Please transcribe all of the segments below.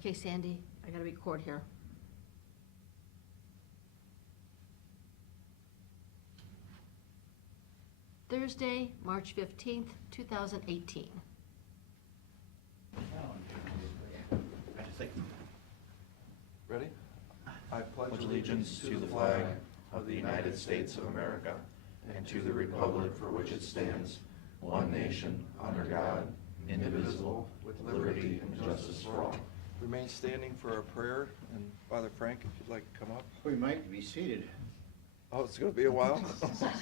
Okay, Sandy, I gotta record here. Thursday, March 15th, 2018. I just think. Ready? I pledge allegiance to the flag of the United States of America and to the republic for which it stands, one nation, under God, indivisible, with liberty and justice for all. Remain standing for a prayer, and Father Frank, if you'd like to come up. We might be seated. Oh, it's going to be a while?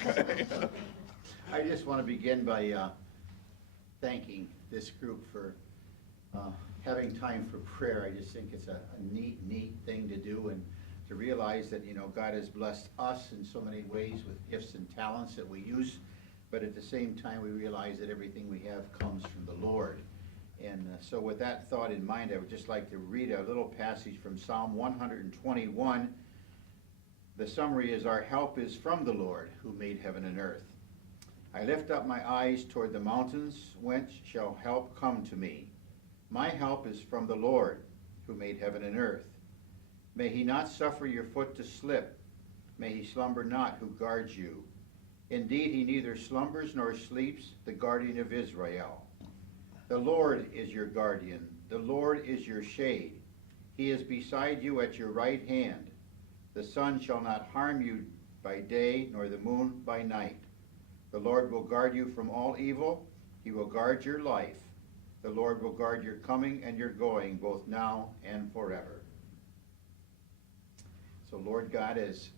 Okay. I just want to begin by thanking this group for having time for prayer. I just think it's a neat thing to do, and to realize that, you know, God has blessed us in so many ways with gifts and talents that we use, but at the same time we realize that everything we have comes from the Lord. And so with that thought in mind, I would just like to read a little passage from Psalm 121. The summary is, our help is from the Lord who made heaven and earth. I lift up my eyes toward the mountains, whence shall help come to me? My help is from the Lord who made heaven and earth. May he not suffer your foot to slip. May he slumber not who guards you. Indeed, he neither slumbers nor sleeps, the guardian of Israel. The Lord is your guardian. The Lord is your shade. He is beside you at your right hand. The sun shall not harm you by day, nor the moon by night. The Lord will guard you from all evil. He will guard your life. The Lord will guard your coming and your going, both now and forever. So Lord God, as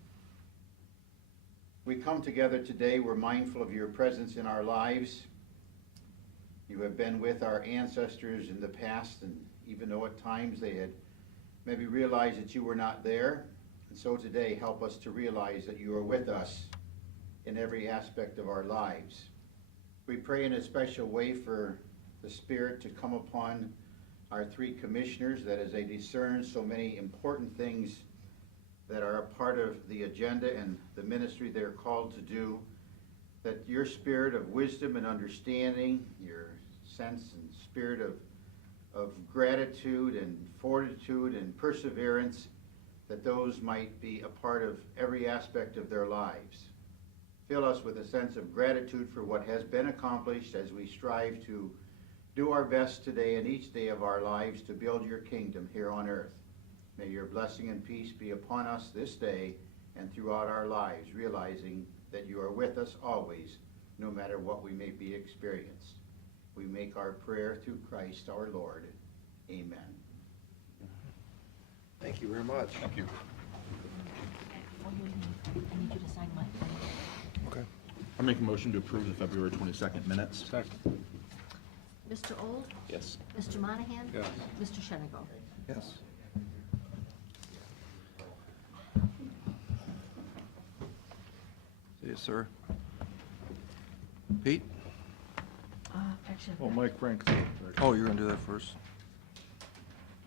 we come together today, we're mindful of your presence in our lives. You have been with our ancestors in the past, and even though at times they had maybe realized that you were not there, and so today help us to realize that you are with us in every aspect of our lives. We pray in a special way for the Spirit to come upon our three commissioners, that as they discern so many important things that are a part of the agenda and the ministry they're called to do, that your spirit of wisdom and understanding, your sense and spirit of gratitude and fortitude and perseverance, that those might be a part of every aspect of their lives. Fill us with a sense of gratitude for what has been accomplished as we strive to do our best today and each day of our lives to build your kingdom here on earth. May your blessing and peace be upon us this day and throughout our lives, realizing that you are with us always, no matter what we may be experienced. We make our prayer through Christ our Lord. Amen. Thank you very much. Thank you. I need you to sign my thing. Okay. I make a motion to approve the February 22nd minutes. Second. Mr. Old? Yes. Mr. Monahan? Yes. Mr. Shenigo? Yes. See you, sir. Pete? Actually. Well, Mike Frank. Oh, you're going to do that first?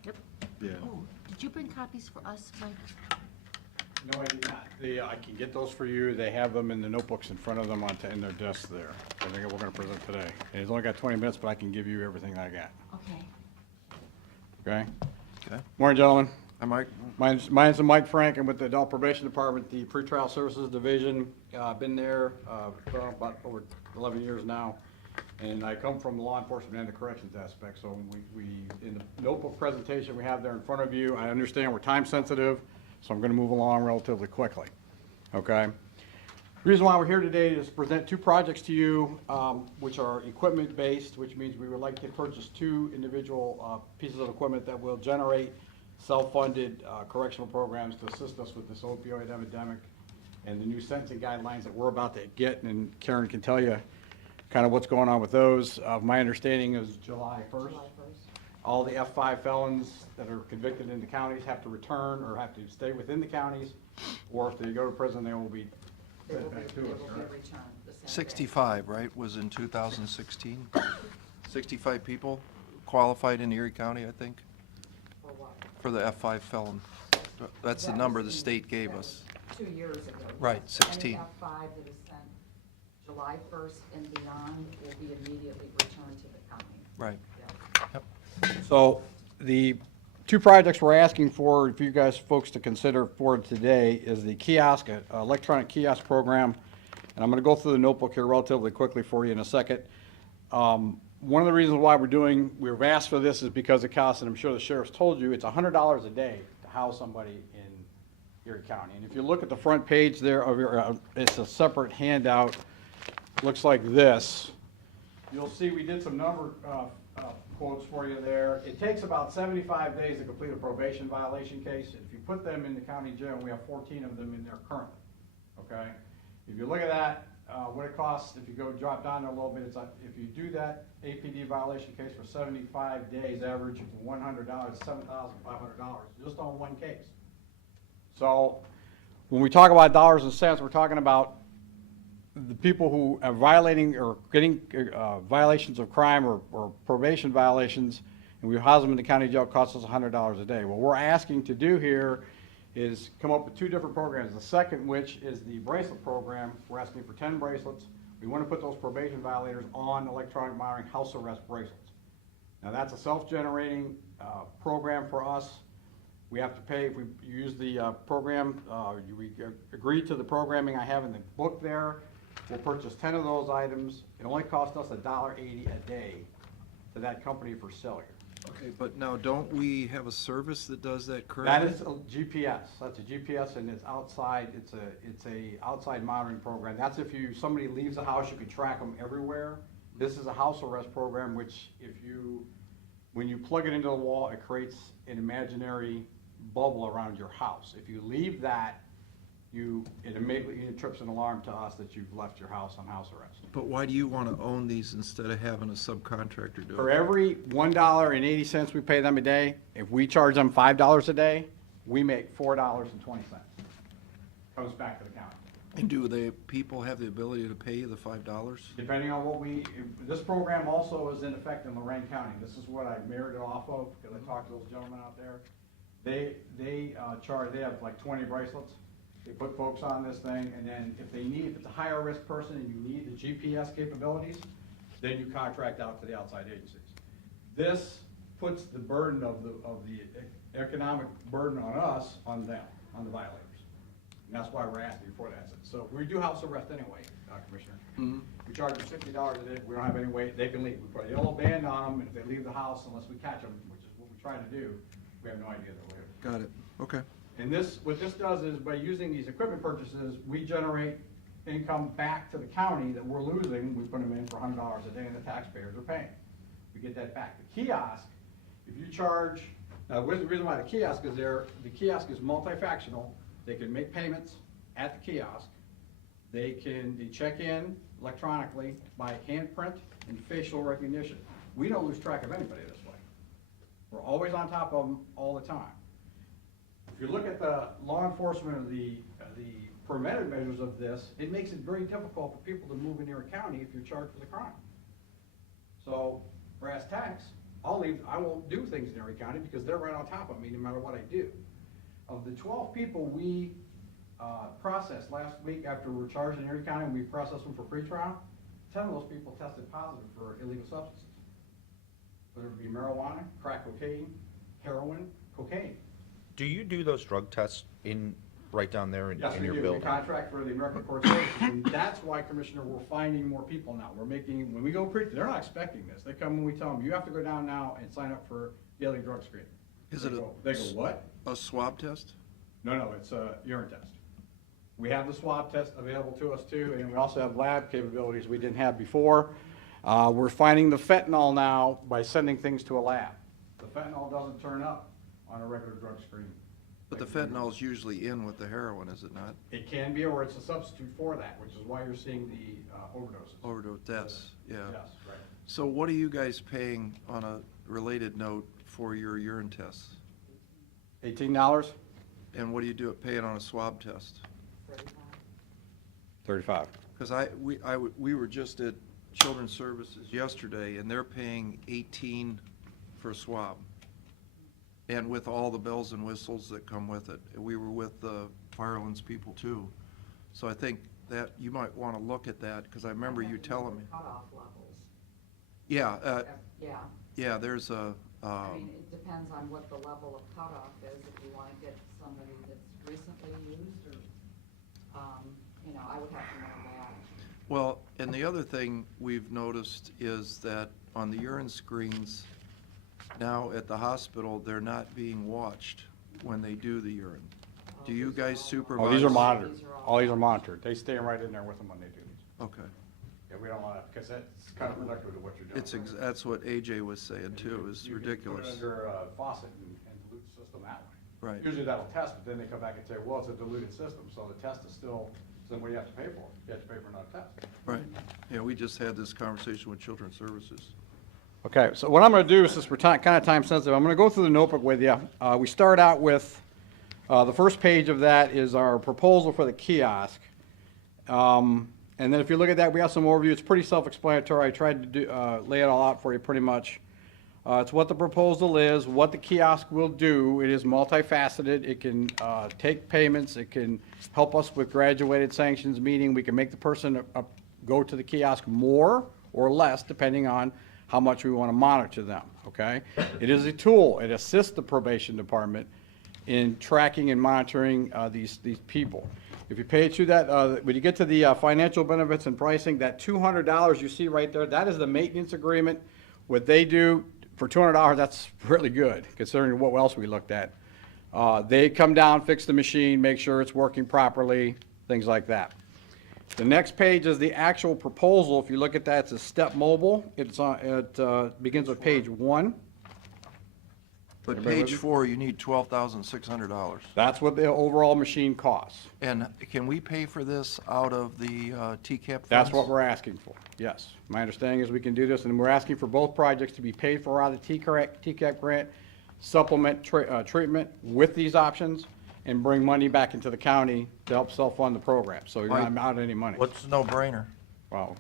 Yep. Yeah. Oh, did you bring copies for us, Mike? No, I did not. I can get those for you. They have them in the notebooks in front of them in their desks there. I think we're going to present today. And it's only got 20 minutes, but I can give you everything I got. Okay. Okay? Okay. Morning, gentlemen. Hi, Mike. Mine's Mike Frank. I'm with the Adult Probation Department, the Pretrial Services Division. Been there for about over 11 years now. And I come from the law enforcement and the corrections aspect. So we in the notebook presentation we have there in front of you, I understand we're time sensitive, so I'm going to move along relatively quickly. Okay? The reason why we're here today is to present two projects to you, which are equipment-based, which means we would like to purchase two individual pieces of equipment that will generate self-funded correctional programs to assist us with this opioid epidemic and the new sentencing guidelines that we're about to get, and Karen can tell you kind of what's going on with those. My understanding is July 1st. All the F5 felons that are convicted in the counties have to return or have to stay within the counties, or if they go to prison, they will be sent back to us. Right? 65, right, was in 2016? 65 people qualified in Erie County, I think, for the F5 felon. That's the number the state gave us. 2 years ago. Right, yes. 16. Any F5 that is sent July 1st and beyond will be immediately returned to the county. Right. Yes. So the two projects we're asking for you guys folks to consider for today is the kiosk, electronic kiosk program. And I'm going to go through the notebook here relatively quickly for you in a second. One of the reasons why we've asked for this is because it costs, and I'm sure the sheriff's told you, it's $100 a day to house somebody in Erie County. And if you look at the front page there of your, it's a separate handout, looks like this. You'll see we did some number quotes for you there. It takes about 75 days to complete a probation violation case. If you put them in the county jail, we have 14 of them in there currently, okay? If you look at that, what it costs, if you go drop down there a little bit, it's if you do that APD violation case for 75 days, average of $100, $7,500, just on one case. So when we talk about dollars and cents, we're talking about the people who are violating or getting violations of crime or probation violations, and we house them in the county jail, costs us $100 a day. What we're asking to do here is come up with two different programs. The second, which is the bracelet program, we're asking for 10 bracelets. We want to put those probation violators on electronic monitoring house arrest bracelets. Now that's a self-generating program for us. We have to pay, if we use the program, we agree to the programming I have in the book there. We'll purchase 10 of those items. It only costs us $1.80 a day to that company for cellular. Okay, but now, don't we have a service that does that That currently? is a GPS. That's a GPS, and it's outside. It's a outside monitoring program. That's if somebody leaves the house, you can track them everywhere. This is a house arrest program, which when you plug it into the wall, it creates an imaginary bubble around your house. If you leave that, it immediately trips an alarm to us that you've left your house on house arrest. But why do you want to own these instead of having a subcontractor do For it? every $1.80 we pay them a day, if we charge them $5 a day, we make $4.20. Comes back to the county. And do people have the ability to pay you the $5? Depending on this program also is in effect in Lorraine County. This is what I mirrored it off of, because I talked to those gentlemen out there. They have like 20 bracelets. They put folks on this thing, and then if it's a higher risk person and you need the GPS capabilities, then you contract out to the outside agencies. This puts the burden of the economic burden on us, on them, on the violators. And that's why we're asking for that. So we do house arrest anyway, Commissioner. Mm-hmm. We charge them $60 a day. We don't have any way, they can leave. We put a yellow band on them, and if they leave the house, unless we catch them, which is what we try to do, we have no idea they're leaving. Got it, okay. And what this does is, by using these equipment purchases, we generate income back to the county that we're losing. We put them in for $100 a day, and the taxpayers are paying. We get that back. The kiosk, if you charge, the reason why the kiosk is there, the kiosk is multifactional. They can make payments at the kiosk. They check in electronically by handprint and facial recognition. We don't lose track of anybody this way. We're always on top of them all the time. If you look at the law enforcement of the preventive measures of this, it makes it very difficult for people to move in Erie County if you're charged with a crime. So, brass tacks, I won't do things in Erie County because they're right on top of me no matter what I do. Of the 12 people we processed last week after we were charged in Erie County and we processed them for pretrial, 10 of those people tested positive for illegal substances. Whether it be marijuana, crack cocaine, heroin, cocaine. Do you do those drug tests right down there in Yes, we your do. building? We contract for the American Court Services, and that's why, Commissioner, we're finding more people now. When we go they're not expecting this. They come when we tell them, you have to go down now and sign up for daily drug screening. They go, what? A swab test? No, it's a urine test. We have the swab test available to us too, and we also have lab capabilities we didn't have before. We're finding the fentanyl now by sending things to a lab. The fentanyl doesn't turn up on a regular drug screen. But the fentanyl's usually in with the heroin, is it not? It can be, or it's a substitute for that, which is why you're seeing the overdoses. Overdose deaths, yeah. Yes, right. So what are you guys paying, on a related note, for your urine tests? $18? And what do you paying on a swab test? 35. Because we were just at Children's Services yesterday, and they're paying 18 for a swab. And with all the bells and whistles that come with it. We were with the Firelands people too. So I think that you might want to look at that, because I remember you telling me. Cutoff levels. Yeah, Yeah. yeah, there's I mean, it depends on what the level of cutoff is, if you want to get somebody that's recently used, or, you know, I would have to know that. Well, and the other thing we've noticed is that on the urine screens, now at the hospital, they're not being watched when they do the urine. Do you guys supervise? Oh, these are monitored. These are all- All these are monitored. They stay right in there with them when they do these. Okay. Yeah, we don't want to, because that's kind of reductive to what you're doing. That's what AJ was saying too, is You can ridiculous. Put it under a faucet and dilute the system that way. Right. Usually that'll test, but then they come back and say, well, it's a diluted system, so the test is still, so then what do you have to pay for? You have to pay for another test. Right. Yeah, we just had this conversation with Children's Services. Okay, so what I'm going to do, since we're kind of time sensitive, I'm going to go through the notebook with you. We start out with, the first page of that is our proposal for the kiosk. And then if you look at that, we have some overview. It's pretty self-explanatory. I tried to do, lay it all out for you pretty much. It's what the proposal is, what the kiosk will do. It is multifaceted. It can take payments. It can help us with graduated sanctions, meaning we can make the person go to the kiosk more or less, depending on how much we want to monitor them, okay? It is a tool. It assists the probation department in tracking and monitoring these people. If you pay through that, when you get to the financial benefits and pricing, that $200 you see right there, that is the maintenance agreement. What they do for $200, that's really good, considering what else we looked at. They come down, fix the machine, make sure it's working properly, things like that. The next page is the actual proposal. If you look at that, it's a step mobile. It's on, it begins with page 1. But Everybody with page me? 4, you need $12,600. That's what the overall machine costs. And can we pay for this out of the TCAP funds? That's what we're asking for, yes. My understanding is we can do this, and we're asking for both projects to be paid for out of the TCAP grant, supplement treatment with these options, and bring money back into the county to help self-fund the program. So you're not out any money. What's a no-brainer? Wow.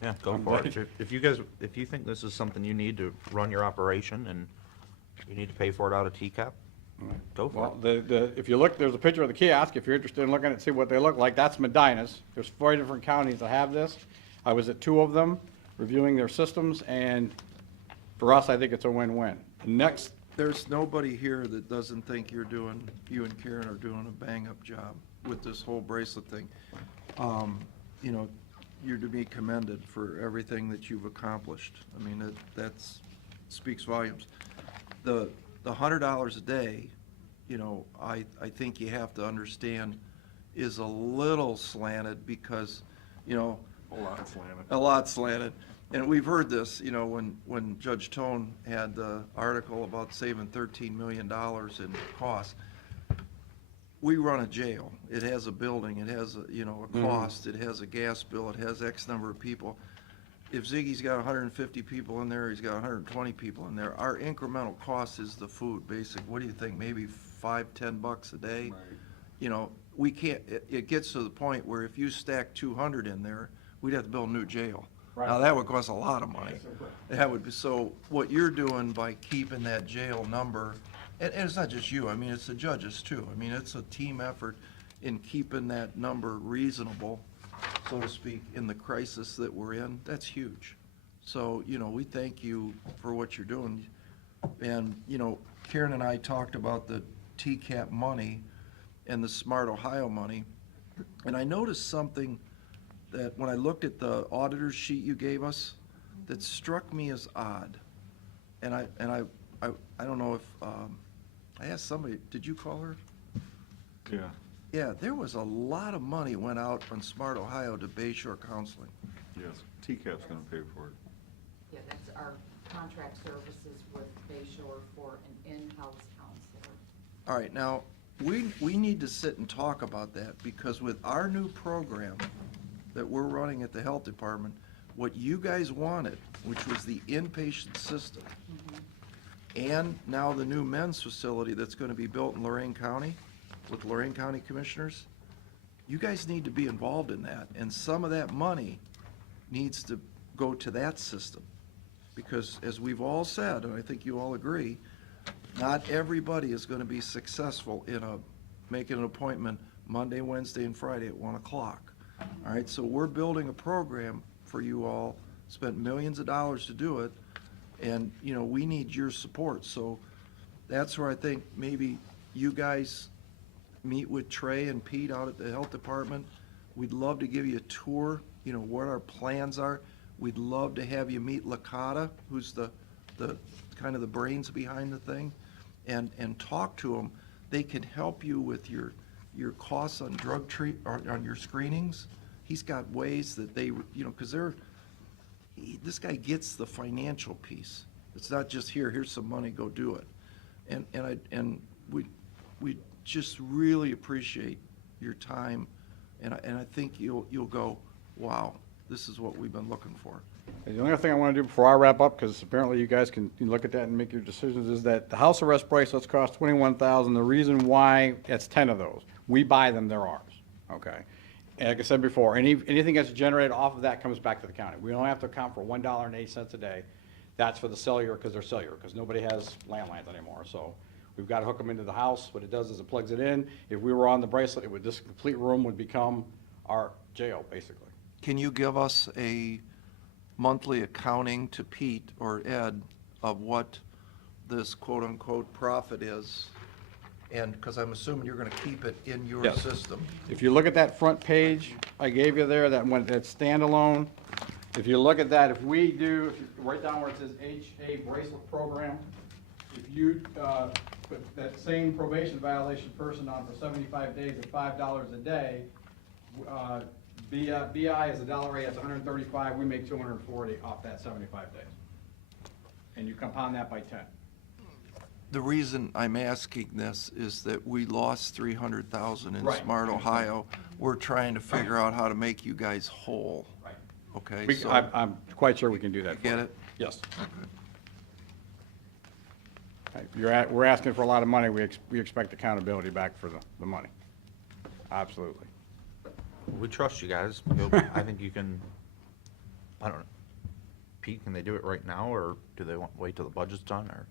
Yeah, go for it. If you guys, if you think this is something you need to run your operation and you need to pay for it out of TCAP, go for Well, if you look, there's a picture of the kiosk. If you're interested in looking at, see what they look like, that's Medina's. There's 4 different counties that have this. I was at 2 of them, reviewing their systems, and for us, I think it's a win-win. Next, There's nobody here that doesn't think you and Karen are doing a bang-up job with this whole bracelet thing. You know, you're to be commended for everything that you've accomplished. I mean, that's speaks volumes. The $100 a day, you know, I think you have to understand is a little slanted because, you know. A lot slanted. And we've heard this, you know, when Judge Tone had the article about saving $13 million in costs. We run a jail. It has a building, it has, a cost, it has a gas bill, it has X number of people. If Ziggy's got 150 people in there, he's got 120 people in there. Our incremental cost is the food, basic. What do you think, maybe $5-10 a day? You know, we can't, it gets to the point where if you stack 200 in there, we'd have to build a new jail. Right. Now, that would cost a lot of money. That would be, so what you're doing by keeping that jail number, and it's not just you, I mean, it's the judges too. I mean, it's a team effort in keeping that number reasonable, so to speak, in the crisis that we're in. That's huge. So, you know, we thank you for what you're doing. And, you know, Karen and I talked about the TCAP money and the Smart Ohio money, and I noticed something that when I looked at the auditor's sheet you gave us, that struck me as odd. And I don't know if, I asked somebody, did you call her? Yeah, Yeah, there was a lot of money went out on Smart Ohio to Bayshore Counseling. yes, TCAP's gonna pay for it. Yeah, that's our contract services with Bayshore for an in-house counselor. All right, now, we need to sit and talk about that, because with our new program that we're running at the health department, what you guys wanted, which was the inpatient system, and now the new men's facility that's gonna be built in Lorraine County, with Lorraine County Commissioners, you guys need to be involved in that, and some of that money needs to go to that system. Because as we've all said, and I think you all agree, not everybody is gonna be successful in making an appointment Monday, Wednesday, and Friday at 1 o'clock. All right, so we're building a program for you all, spent millions of dollars to do it, And, you know, we need your support. So that's where I think maybe you guys meet with Trey and Pete out at the health department. We'd love to give you a tour, you know, what our plans are. We'd love to have you meet Lakata, who's the kind of the brains behind the thing, and talk to them. They can help you with your costs on drug or on your screenings. He's got ways that they, you know, because this guy gets the financial piece. It's not just here's some money, go do it. And we just really appreciate your time, and I think you'll go, wow, this is what we've been looking for. The only other thing I want to do before I wrap up, because apparently you guys can look at that and make your decisions, is that the house arrest bracelets cost $21,000. The reason why, that's 10 of those. We buy them, they're ours, okay? And like I said before, anything that's generated off of that comes back to the county. We don't have to account for $1.08 a day. That's for the cellular, because they're cellular, because nobody has landlines anymore. So we've got to hook them into the house. What it does is it plugs it in. If we were on the bracelet, this complete room would become our jail, basically. Can you give us a monthly accounting to Pete or Ed of what this quote-unquote profit is? And, because I'm assuming you're going to keep it in your Yes. system. If you look at that front page I gave you there, that's standalone, if you look at that, if we do, right down where it says HA bracelet program, if you put that same probation violation person on for 75 days at $5 a day, BI is $1.08, that's 135, we make 240 off that 75 days. And you compound that by 10. The reason I'm asking this is that we lost 300,000 in Right. Smart, Ohio. We're trying to figure out how to make you guys whole. Right. Okay, so, I'm quite sure we can do that. get it? Yes. We're asking for a lot of money, we expect accountability back for the money. Absolutely. We trust you guys. I think you can, I don't know. Pete, can they do it right now, or do they wait till the budget's done, or?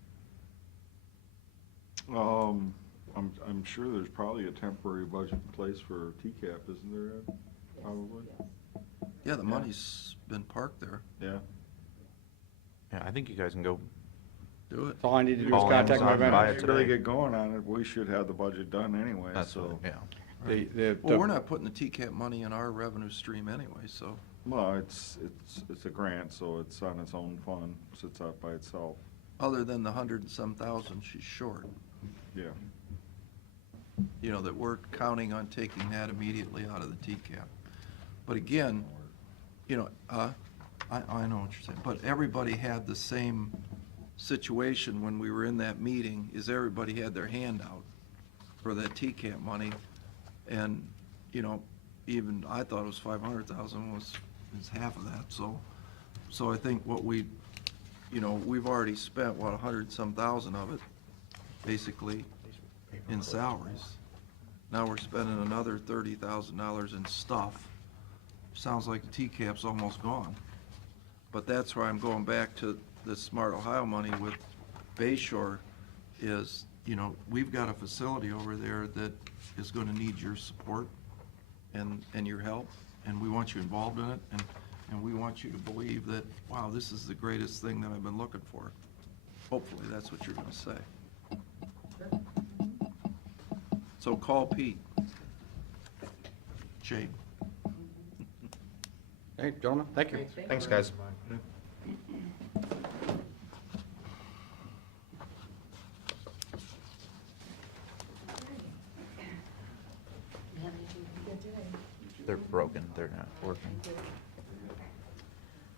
I'm sure there's probably a temporary budget in place for TCAP, isn't there, Ed? Probably, Yeah, the money's been parked there. yeah. Yeah, I think you guys can go. Do it. All I need to do is Call contact my Amazon, buy vendor. it If we really today. get going on it, we should have the budget done anyway, That's so. yeah. Well, we're not putting the TCAP money in our revenue stream anyway, so. Well, it's a grant, so it's on its own fund, sits out by itself, Other than the 100 and some thousand she's short, yeah. you know, that we're counting on taking that immediately out of the TCAP. But again, you know, I know what you're saying, but everybody had the same situation when we were in that meeting, is everybody had their hand out for that TCAP money. And, you know, even I thought it was 500,000 was half of that, so I think what you know, we've already spent, 100 some thousand of it, basically, in salaries. Now we're spending another $30,000 in stuff. Sounds like the TCAP's almost gone. But that's where I'm going back to the Smart Ohio money with Bayshore is, you know, we've got a facility over there that is gonna need your support and your help, and we want you involved in it, and we want you to believe that, wow, this is the greatest thing that I've been looking for. Hopefully, that's what you're gonna say. So call Pete. Shane. Hey, gentlemen, thank you. Thanks, guys. You have anything good today? They're broken, they're not working.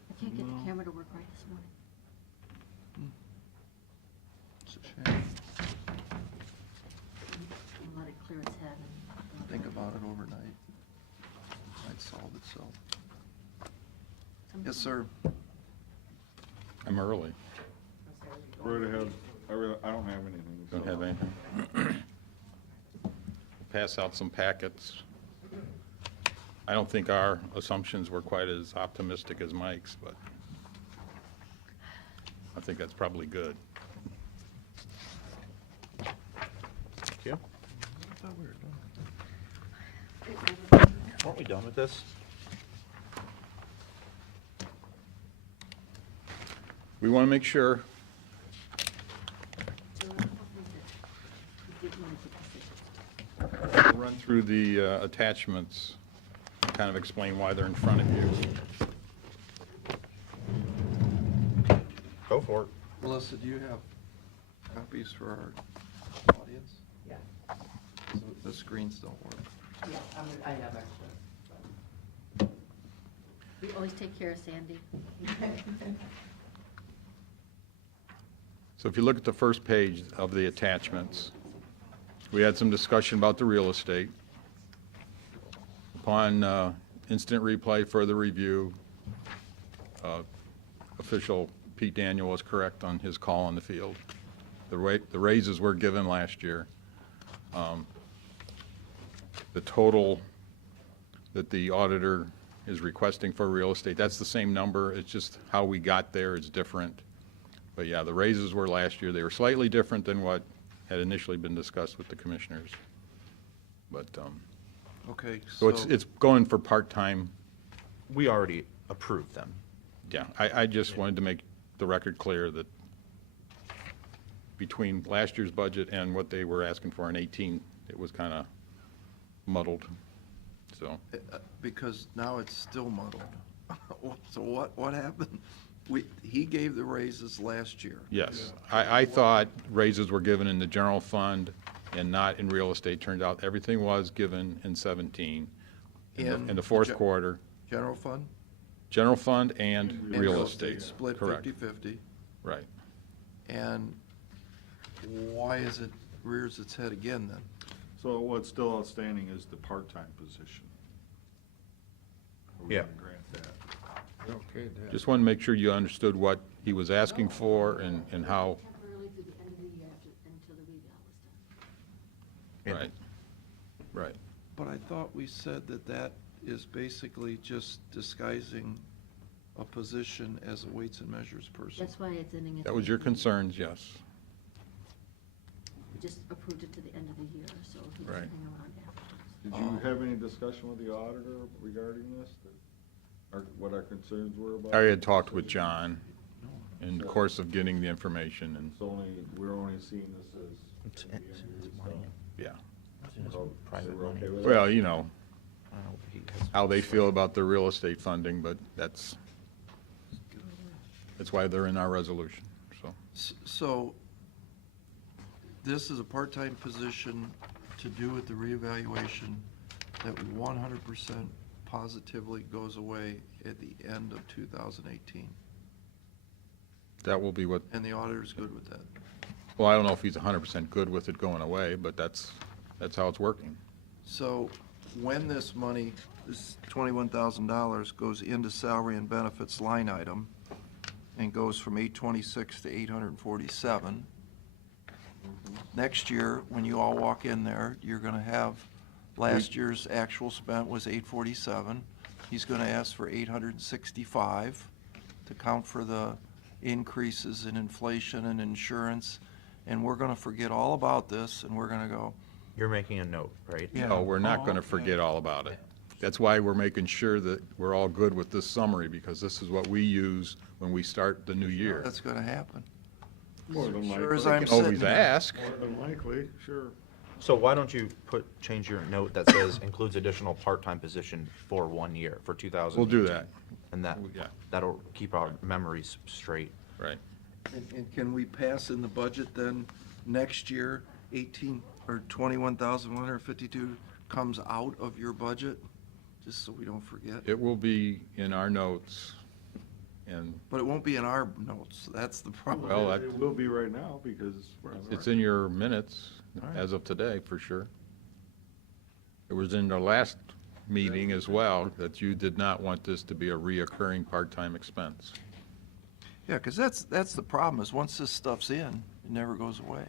I can't get the camera to work right this morning. It's a shame. I'll let it clear its head and. Think about it overnight. Might solve itself. Yes, sir. I'm early. Right ahead, I don't have anything. Don't so- have anything. Pass out some packets. I don't think our assumptions were quite as optimistic as Mike's, but I think that's probably good. Thank you. Weren't we done with this? We want to make sure, we'll run through the attachments, kind of explain why they're in front of you. Go for it. Melissa, do you have copies for our audience? Yeah, So the screens don't work. yeah, I have extra. We always take care of Sandy. So if you look at the first page of the attachments, we had some discussion about the real estate. Upon instant replay, further review, official Pete Daniel was correct on his call on the field. The raises were given last year. The total that the auditor is requesting for real estate, that's the same number, it's just how we got there is different. But yeah, the raises were last year, they were slightly different than what had initially been discussed with the commissioners. But, Okay, so it's going for part-time, We already approved them. yeah. I just wanted to make the record clear that between last year's budget and what they were asking for in 18, it was kind of muddled, so. because now it's still muddled. So what happened? He gave the raises last year. Yes, I thought raises were given in the general fund and not in real estate. Turned out everything was given in 17, in the fourth quarter. General fund? General fund and And real estate. Split Correct. 50/50. Right. And why is it rears its head again then? So what's still outstanding is the part-time position. Are we Yeah. gonna grant that? Just want to make sure you understood what he was asking for and how, Temporarily through the end of the year until the reval is done. right, right. But I thought we said that that is basically just disguising a position as a weights and measures person. That's why it's ending at. That was your concerns, yes. We just approved it to the end of the year, so he can Right. hang around afterwards. Did you have any discussion with the auditor regarding this? What our concerns were about? I had talked with John in the course of getting the information, and, It's only, we're only seeing this as. It's at the end of the money. year, yeah. so Private we're okay money. with Well, that? you know, I don't know if he has- how they feel about their real estate funding, but that's why they're in our resolution, so. So, this is a part-time position to do with the reevaluation that 100% positively goes away at the end of 2018. That will be what, And the auditor's good with that. well, I don't know if he's 100% good with it going away, but that's how it's working. So, when this money, this $21,000 goes into salary and benefits line item and goes from 826 to 847, next year, when you all walk in there, you're gonna have, last year's actual spent was 847. He's gonna ask for 865 to count for the increases in inflation and insurance, and we're gonna forget all about this, and we're gonna go, You're making a note, right? Yeah. No, we're not Oh, going to okay. forget all about it. That's why we're making sure that we're all good with this summary, because this is what we use when we start the new year. that's gonna happen. More than Sure as likely. I'm You can sitting always here. ask. More than likely, sure. So why don't you change your note that says includes additional part-time position for 1 year, for 2000? We'll do that, And Yeah. that'll keep our memories straight. right. And can we pass in the budget then, next year, 21,152 comes out of your budget? Just so we don't forget. It will be in our notes, and But it won't be in our notes, that's the problem. Well, It will be right now because. it's in your minutes as of today, for sure. It was in the last meeting as well, that you did not want this to be a reoccurring part-time expense. Yeah, because that's the problem, is once this stuff's in, it never goes away.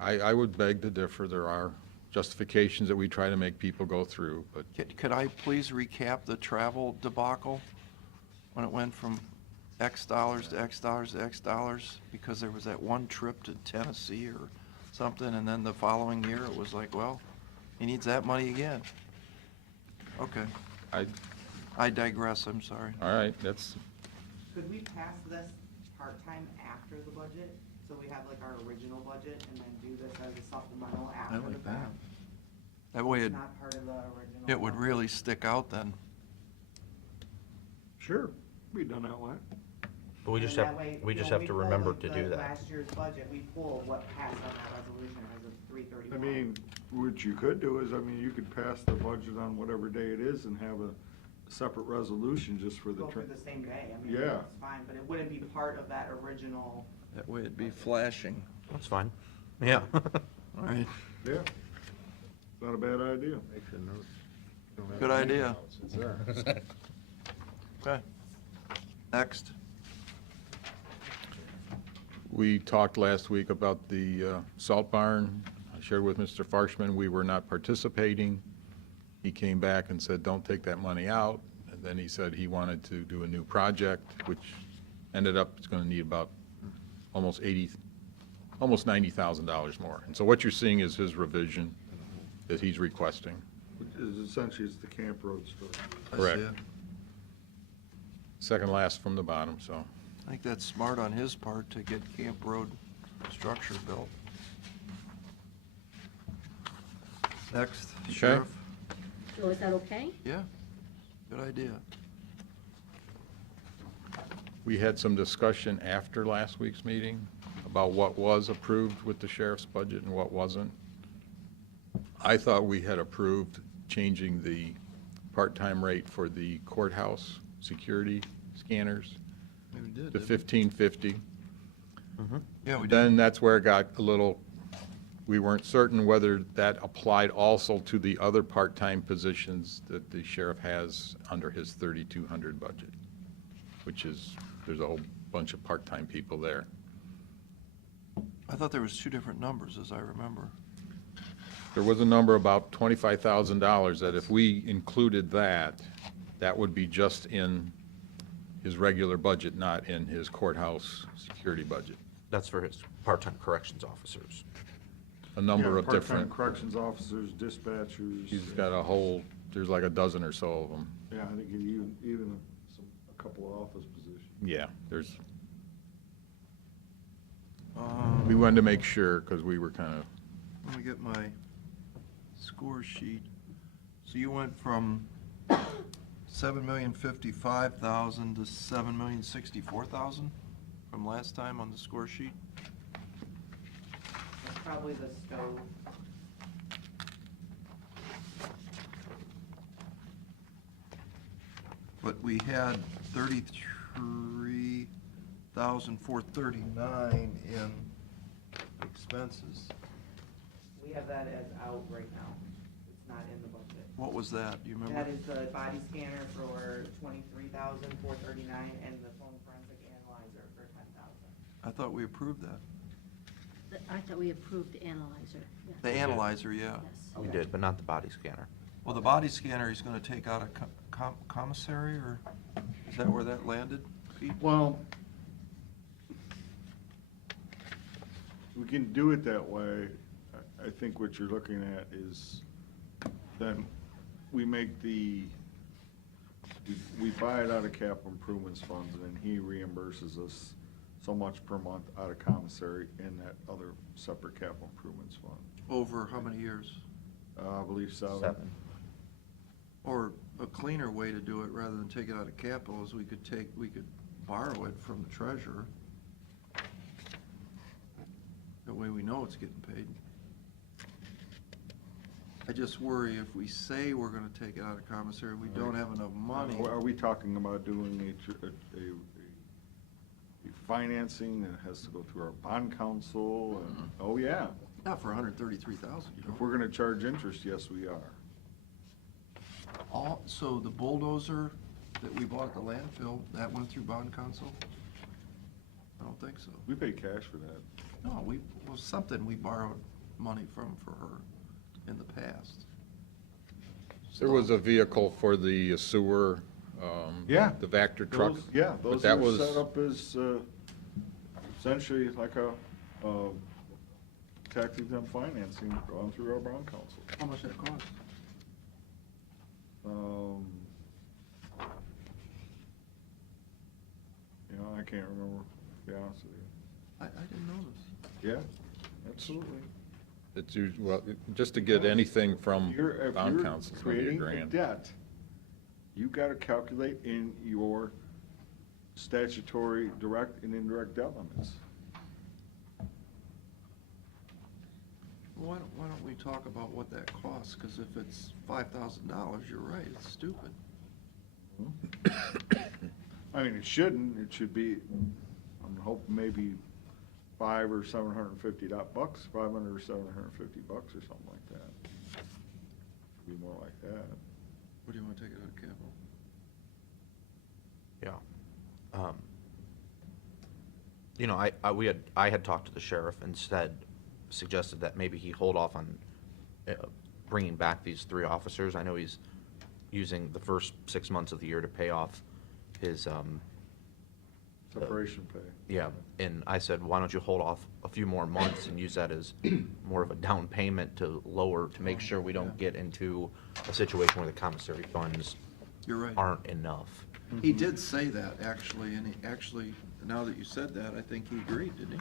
I would beg to differ. There are justifications that we try to make people go through, but Could I please recap the travel debacle? When it went from X dollars to X dollars to X dollars, because there was that one trip to Tennessee or something, and then the following year, it was like, well, he needs that money again. Okay, I, I digress, I'm sorry. all right, that's Could we pass this part-time after the budget? So we have like our original budget and then do this as a supplemental after the like that. fact? That way It's not part of the original. it would budget. really stick out then. Sure, be done that way. But we And just that have, way, we you just know, have to pull remember like to the do that. Last year's budget, we pull what passed on that resolution as of 3/31. I mean, what you could do is, I mean, you could pass the budget on whatever day it is and have a separate resolution just for the. Go through the same day, I mean, Yeah. it's fine, but it wouldn't be part of that original. That way it'd be flashing. That's fine. Yeah. All right, Yeah, not a bad idea. good idea. Okay. Next. We talked last week about the salt barn. I shared with Mr. Farshman, we were not participating. He came back and said, don't take that money out. And then he said he wanted to do a new project, which ended up, it's going to need about almost $90,000 more. And so what you're seeing is his revision that he's requesting. Which is essentially it's the Camp Road stuff. I Correct. see it. Second last from the bottom, so. I think that's smart on his part to get Camp Road structure built. Next, Sheriff. So is that okay? Yeah, good idea. We had some discussion after last week's meeting about what was approved with the sheriff's budget and what wasn't. I thought we had approved changing the part-time rate for the courthouse security scanners Maybe we did. to didn't we? $15.50. Yeah, we did. Then that's where it got a little, we weren't certain whether that applied also to the other part-time positions that the sheriff has under his 3,200 budget, which is, there's a whole bunch of part-time people there. I thought there was two different numbers, as I remember. There was a number about $25,000 that if we included that, that would be just in his regular budget, not in his courthouse security budget. That's for his part-time corrections officers. A number Yeah, of part-time different, corrections officers, dispatchers. he's got a whole, there's like a dozen or so of them. Yeah, I think even a couple of office positions. Yeah, there's, Um, we wanted to make sure, because we were kind of, Let me get my score sheet. So you went from 7,055,000 to 7,064,000 from last time on the score sheet? It's probably the stove. But we had 33,439 in expenses. We have that as out right now. It's not in the budget. What was that? Do you That remember? is the body scanner for 23,439 and the phone forensic analyzer for 10,000. I thought we approved that. I thought we approved the analyzer. Yes. The analyzer, yeah. Yes. We did, but not the body scanner. Well, the body scanner, he's gonna take out a commissary, or is that where that landed, Pete? Well, we can do it that way. I think what you're looking at is then we make we buy it out of capital improvements funds, and then he reimburses us so much per month out of commissary in that other separate capital improvements fund. Over how many years? I believe 7. Or a cleaner way to do it, rather than take it out of capital, is we could borrow it from the treasurer. That way we know it's getting paid. I just worry if we say we're gonna take it out of commissary, we don't have enough money. Are we talking about doing a financing that has to go through our bond council? And oh, yeah. Not for 133,000, you If know. we're gonna charge interest, yes, we are. So the bulldozer that we bought at the landfill, that went through bond council? I don't think so. We pay cash for that. No, something we borrowed money from for her in the past. there was a vehicle for the sewer, Yeah. the Vector truck. Yeah, but those that are was- set up as essentially like a tax exempt financing going through our bond council. How much did it cost? I can't remember, to be honest with you. I didn't notice. Yeah, absolutely. It's usually, well, just to get anything from If bond you're council, it's gonna be a creating a grand. debt, you gotta calculate in your statutory direct and indirect debt limits. Why don't we talk about what that costs? Because if it's $5,000, you're right, it's stupid. I mean, it shouldn't, it should be, I'm hoping maybe $500 or $750 bucks, $500 or $750 bucks or something like that. Should be more like that. What do you want to take it out of capital? Yeah. You know, I had talked to the sheriff and suggested that maybe he hold off on bringing back these 3 officers. I know he's using the first 6 months of the year to pay off his, Separation pay. yeah, and I said, why don't you hold off a few more months and use that as more of a down payment to make sure we don't get into a situation where the commissary funds You're right. aren't enough. He did say that, actually, and he actually, now that you said that, I think he agreed, didn't he?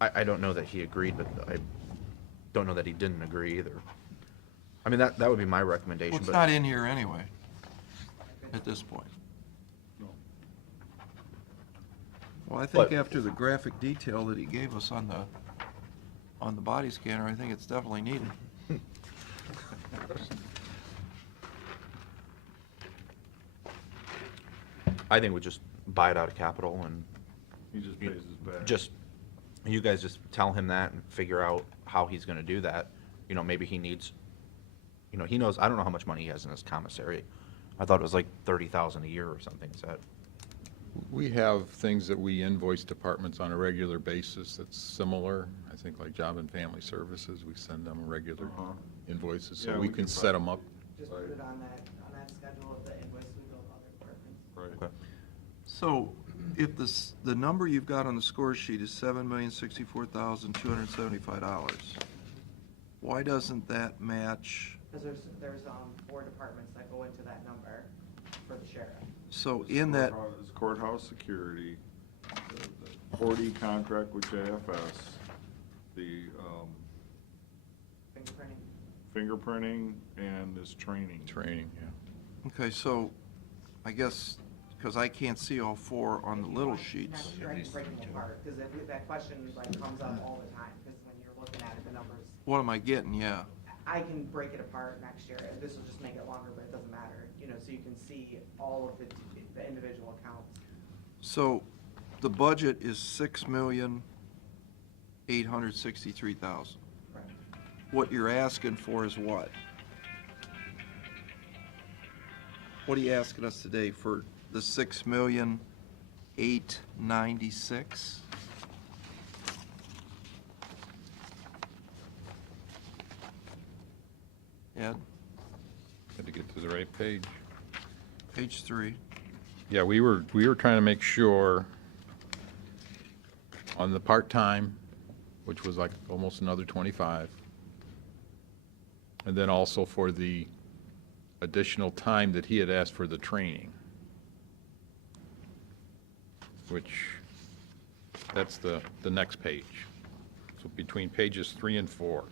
I don't know that he agreed, but I don't know that he didn't agree either. I mean, that would be my recommendation, Well, it's but. not in here anyway, at this point. No. Well, I think But- after the graphic detail that he gave us on the body scanner, I think it's definitely needed. I think we just buy it out of capital and He just pays his back. you guys just tell him that and figure out how he's gonna do that. You know, maybe he needs, you know, he knows, I don't know how much money he has in his commissary. I thought it was like 30,000 a year or something, is that? We have things that we invoice departments on a regular basis that's similar. I think like Job and Family Services, we send them regular Uh-huh. invoices, Yeah, so we we can can set them up. Just put it on that schedule of the invoice we bill other departments. Right. Okay. So if the number you've got on the score sheet is $7,064,275, why doesn't that match? Because there's 4 departments that go into that number for the sheriff. So in that, It's courthouse security, the 4D contract with JFS, the Fingerprinting. fingerprinting, and this training. Training, yeah. okay, so I guess, because I can't see all 4 on the little sheets. Next year I can break them apart, because that question like comes up all the time, because when you're looking at it, the numbers, What am I getting? Yeah. I can break it apart next year, and this will just make it longer, but it doesn't matter, you know, so you can see all of the individual accounts. So the budget is $6,863,000. Right. What you're asking for is what? What are you asking us today for the $6,896,000? Ed, Had to get to the right page. page 3. Yeah, we were trying to make sure on the part-time, which was like almost another 25, and then also for the additional time that he had asked for the training, which, that's the next page. So between pages 3 and 4.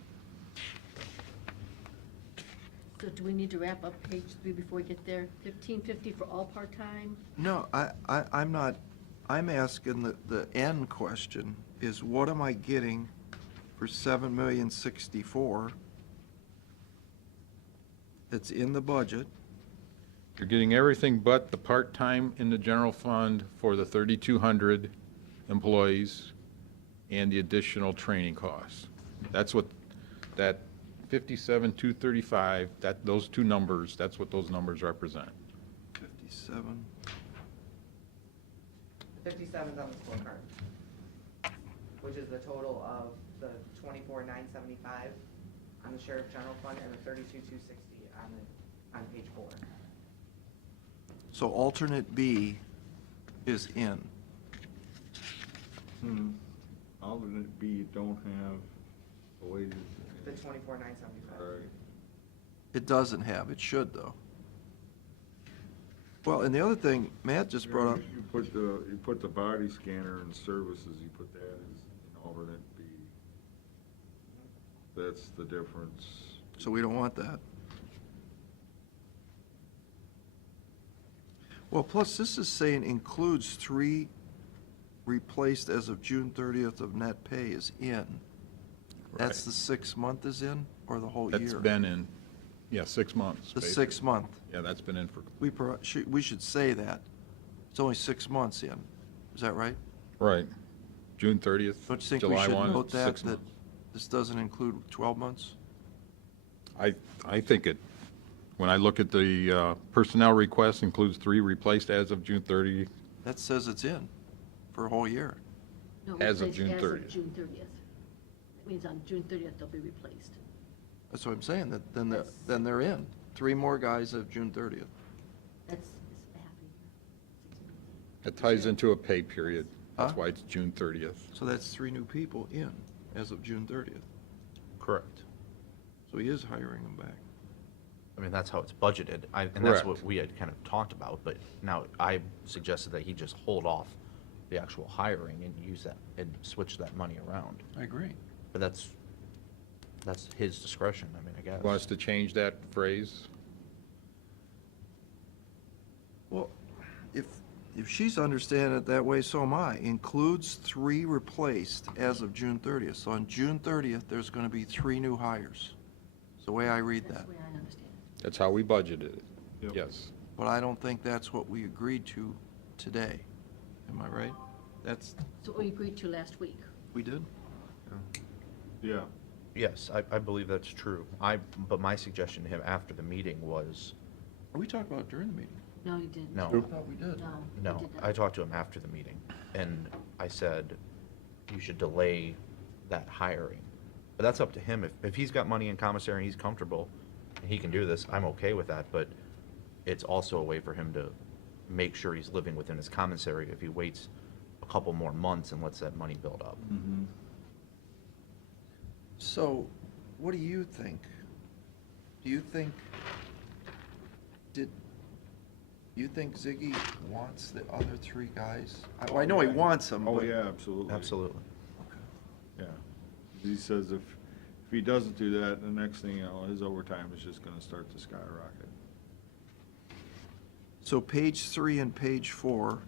So do we need to wrap up page 3 before we get there? 1550 for all part-time? No, I'm not, I'm asking the end question is what am I getting for $7,064,000 that's in the budget? You're getting everything but the part-time in the general fund for the 3,200 employees and the additional training costs. That's what, that 57,235, those two numbers, that's what those numbers represent. 57. 57's on the scorecard, which is the total of the 24,975 on the sheriff general fund and the 32,260 on page 4. So alternate B is in. Alternate B, you don't have the wages. The 24,975. Right. It doesn't have, it should though. Well, and the other thing Matt just brought up, You put the body scanner and services, you put that as an alternate B. That's the difference. so we don't want that. Well, plus this is saying includes 3 replaced as of June 30th of net pay is in. That's the 6 month is in, or the whole year? That's been in, yeah, 6 months. The basically. 6 month. Yeah, that's been in for, We should say that. It's only 6 months in. Is that right? right. June 30th, Don't you think we July should 1, note that, 6 that months. this doesn't include 12 months? I think it, when I look at the personnel request, includes 3 replaced as of June 30th. That says it's in for a whole year. No, As of replaced June As 30th. of June 30th. That means on June 30th, they'll be replaced. That's what I'm saying, that then they're in. 3 more guys of June 30th. That's half a year. 6 months. It ties into a pay period. That's Huh? why it's June 30th. So that's 3 new people in as of June 30th. Correct. So he is hiring them back. I mean, that's how it's budgeted, and that's Correct. what we had kind of talked about, but now I suggested that he just hold off the actual hiring and use that, and switch that money around. I agree. But that's his discretion, I mean, I guess. Want us to change that phrase? Well, if she's understanding it that way, so am I. Includes 3 replaced as of June 30th. So on June 30th, there's going to be 3 new hires. It's the way I read That's that. the way I understand it. That's how we budgeted it. Yep. Yes. But I don't think that's what we agreed to today. Am I right? That's, So we agreed to last week. we did? Yeah. Yes, I believe that's true. But my suggestion to him after the meeting was, Are we talking about it during the meeting? No, you didn't. No. I thought we did. No. we no, did not. I talked to him after the meeting, and I said, you should delay that hiring. But that's up to him. If he's got money in commissary and he's comfortable, and he can do this, I'm okay with that, but it's also a way for him to make sure he's living within his commissary if he waits a couple more months and lets that money build up. Mm-hmm. So, what do you think? Do you think, you think Ziggy wants the other 3 guys? I know he wants them, Oh, but. yeah, absolutely. Absolutely. Yeah. He says if he doesn't do that, the next thing you know, his overtime is just gonna start to skyrocket. So page 3 and page 4,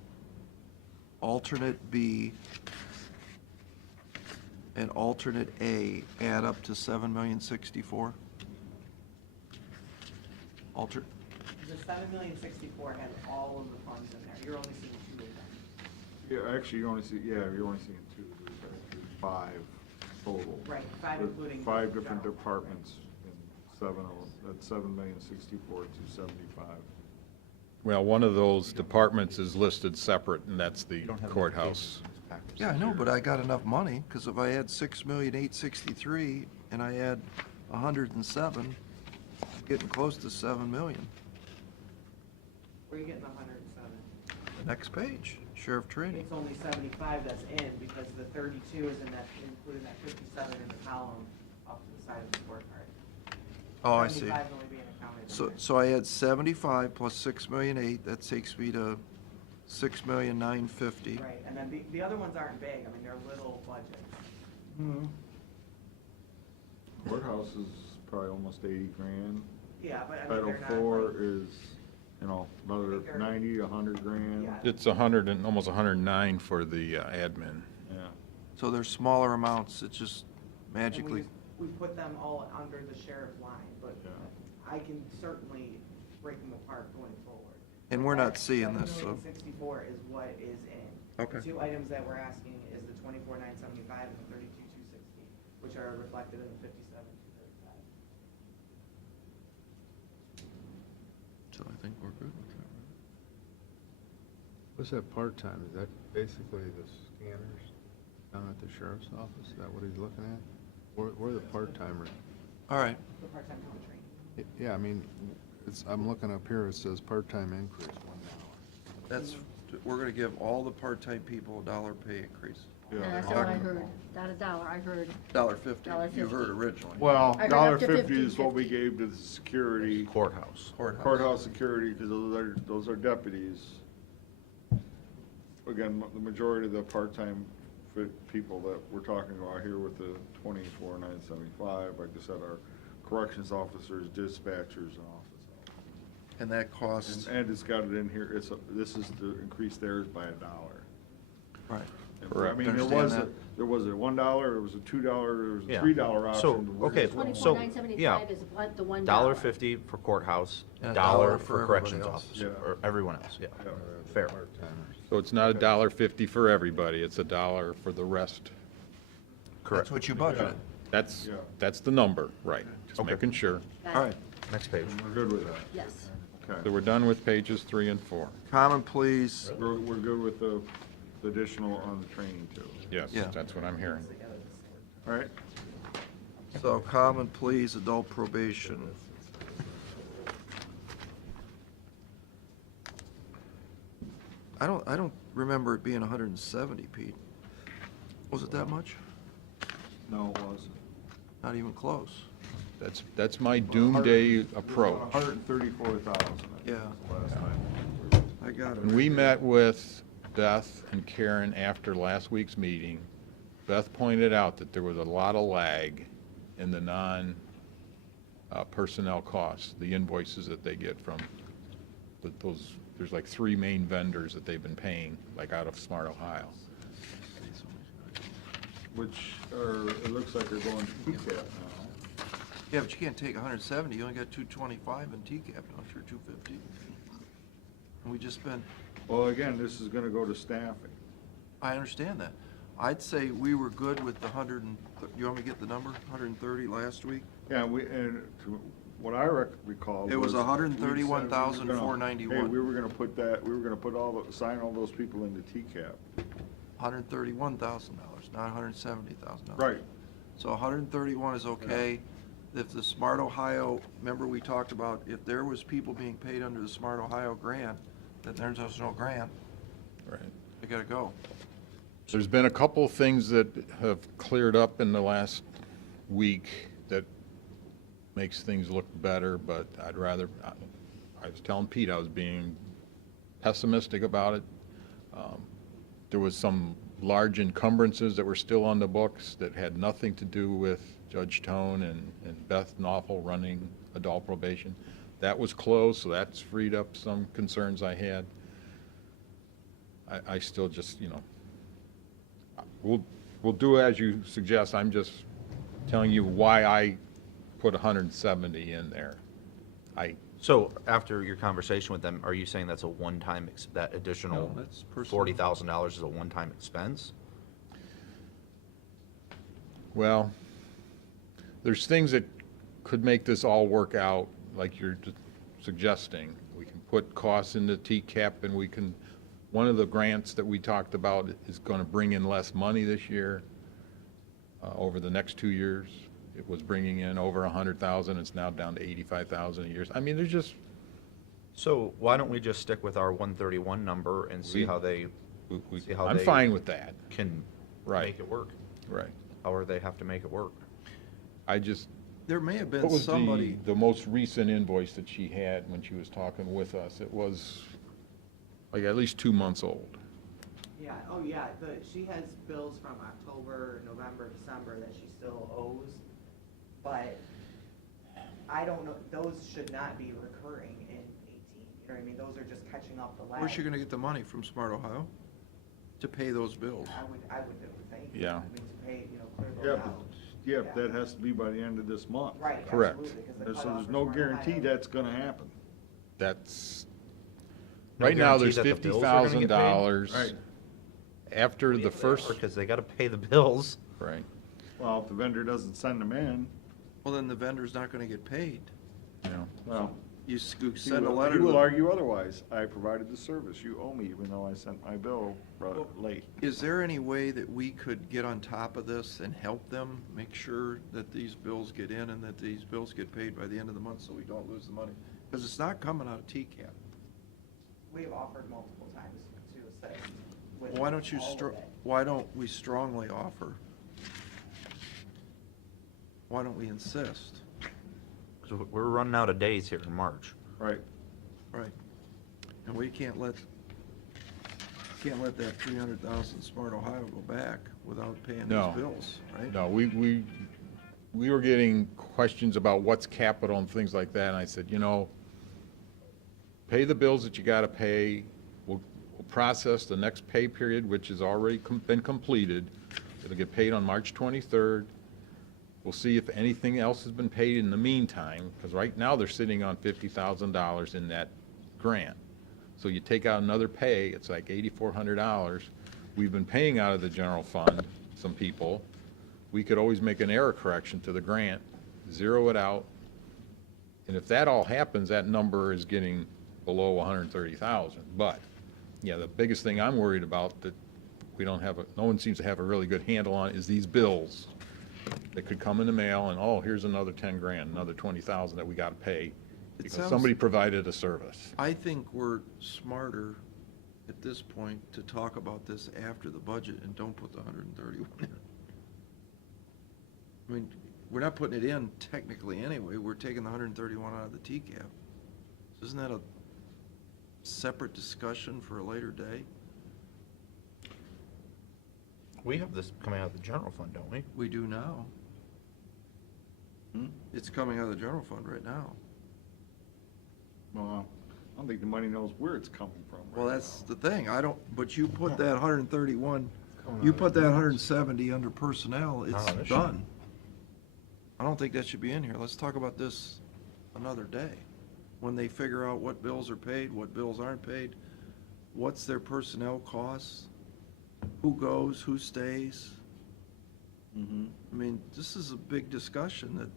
alternate B and alternate A add up to 7,064,000? The 7,064,000 has all of the funds in there, you're only seeing 2 of them. Yeah, actually, you're only seeing 2. There's actually 5 total. Right, 5 With including. 5 different general. departments, and that's 7,064,275. Well, one of those departments is listed separate, and that's the You don't have courthouse. packets. Yeah, I know, but I got enough money, because if I add 6,863,000 and I add 107, I'm getting close to 7 million. Where are you getting the 107? The next page, sheriff training. It's only 75 that's in, because the 32 is in that, including that 57 in the column off to the side of the scorecard. Oh, I see. 75 only being accounted in So, there. so I had 75 plus 6,008,000, that takes me to 6,950,000. Right, and then the other ones aren't big, I mean, they're little budgets. Courthouse is probably almost 80 grand. Yeah, but I mean, Title they're not 4 like, is, another they're- 90, 100 grand. Yeah. It's 100 and, almost 109 for the admin. Yeah. So they're smaller amounts, it just and magically, we put them all under the sheriff line, but Yeah. I can certainly break them apart going forward. and we're not seeing this, so. 7,064,000 is what is in. Okay. The 2 items that we're asking is the 24,975 and the 32,260, which are reflected in the 57,235. So I think we're good with that, right? What's that part-time? Is that basically the scanners down at the sheriff's office? Is that what he's looking at? Where the part-timers? All right, The part-time help training. Yeah, I mean, I'm looking up here, it says part-time increase, $1. that's, we're gonna give all the part-time people a $1 pay increase. Yeah. That's what I heard, not a dollar, I heard. $1.50, you heard $1.50. originally. Well, I heard up to $1.50 is what we 15.50. gave to the security, Courthouse. courthouse security, because those are deputies. Again, the majority of the part-time people that we're talking about here with the 24,975, like I said, are corrections officers, dispatchers, and office hours. And that costs, And it's got it in here, this is to increase theirs by $1. right. I mean, Understand there was a $1, there was a $2, there was a Yeah. $3 option. So, okay, so, 24,975 is what, the $1. $1.50 for courthouse, And dollar $1 for for corrections everybody else. officer, Yeah. or everyone else, yeah. Yeah. Fair. Part-timers. So it's not $1.50 for everybody, it's $1 for the rest. Correct. That's what you budgeted. That's, Yeah. that's the number, right, just Okay. making sure. Got All it. right. Next page. We're good with that. Yes. So Okay. we're done with pages 3 and 4. Common pleas, We're good with the additional on the training too. Yes, Yeah. that's what I'm hearing. All right? so common pleas, adult probation. I don't remember it being 170, Pete. Was it that much? No, it wasn't. Not even close. That's my doomsday approach. 134,000. Yeah. Last time. I got it. When we met with Beth and Karen after last week's meeting, Beth pointed out that there was a lot of lag in the personnel costs, the invoices that they get from those, there's like 3 main vendors that they've been paying, like out of Smart Ohio. Which are, it looks like they're going to PCAP now. Yeah, but you can't take 170, you only got 225 in TCAP, not sure 250. And we just spent, Well, again, this is gonna go to staffing. I understand that. I'd say we were good with the 100 and, you want me to get the number, 130 last week? Yeah, what I recall. It was we said we were gonna- 131,491. Hey, we were gonna put sign all those people into TCAP. $131,000, not $170,000. Right. So 131 is okay. If the Smart Ohio, remember we talked about, if there was people being paid under the Smart Ohio grant, then there's no grant, Right. they gotta go. There's been a couple of things that have cleared up in the last week that makes things look better, but I was telling Pete I was being pessimistic about it. There was some large encumbrances that were still on the books that had nothing to do with Judge Tone and Beth Knopfel running adult probation. That was closed, so that's freed up some concerns I had. I still just, we'll do as you suggest. I'm just telling you why I put 170 in there. So after your conversation with them, are you saying that's a one-time, that additional No, that's personal. $40,000 is a one-time expense? Well, there's things that could make this all work out, like you're suggesting. We can put costs into TCAP, and one of the grants that we talked about is going to bring in less money this year. Over the next 2 years, it was bringing in over 100,000. It's now down to 85,000 a year. I mean, there's just, So why don't we just stick with our 131 number and see how they see how I'm they fine with that. can Right. make it work? Right. However they have to make it work. I just, There may have what been was somebody, the most recent invoice that she had when she was talking with us? It was like at least 2 months old. Yeah, oh yeah, she has bills from October, November, December that she still owes, but I don't know, those should not be recurring in 18, you know what I mean? Those are just catching up the lag. where's she gonna get the money from Smart Ohio to pay those bills? I would think. Yeah. I mean, to pay, clear Yeah, those but, out. yeah, but that has to be by the end of this month. Right, Correct. absolutely, 'cause the And so cutoff there's for no Smart guarantee Ohio- that's gonna happen. That's, No right now, guarantee there's that the bills are gonna get paid? $50,000. Right. After the first, Because they gotta pay the bills. right. Well, if the vendor doesn't send them in, Well, then the vendor's not gonna get paid. well, You he send a will letter he to will the, argue otherwise. I provided the service. You owe me even though I sent my bill late. is there any way that we could get on top of this and help them make sure that these bills get in and that these bills get paid by the end of the month so we don't lose the money? Because it's not coming out of TCAP. We've offered multiple times to assist. with Why don't you, all of it. why don't we strongly offer? Why don't we insist? 'Cause we're running out of days here in March. Right. Right. And we can't let that 300,000 Smart Ohio go back without paying No. these bills, right? No, we were getting questions about what's capital and things like that, and I said, you know, pay the bills that you gotta pay. We'll process the next pay period, which has already been completed. It'll get paid on March 23rd. We'll see if anything else has been paid in the meantime, because right now they're sitting on $50,000 in that grant. So you take out another pay, it's like $8,400. We've been paying out of the general fund, some people. We could always make an error correction to the grant, zero it out. And if that all happens, that number is getting below 130,000. But, yeah, the biggest thing I'm worried about that we don't have, no one seems to have a really good handle on is these bills that could come in the mail and, oh, here's another 10 grand, another 20,000 that we got to pay because sounds- somebody provided a service. I think we're smarter at this point to talk about this after the budget and don't put the 131 in. I mean, we're not putting it in technically anyway, we're taking the 131 out of the TCAP. Isn't that a separate discussion for a later day? We have this coming out of the general fund, don't we? We do now. It's coming out of the general fund right now. Well, I don't think the money knows where it's coming from. Well, right that's now. the thing, I don't, but you put that 131, coming you out of put that the- 170 under personnel, it's Oh, this done. I don't think that should be in here, let's talk about this another day. When they figure out what bills are paid, what bills aren't paid, what's their personnel costs, who goes, who stays. Mhm. I mean, this is a big discussion that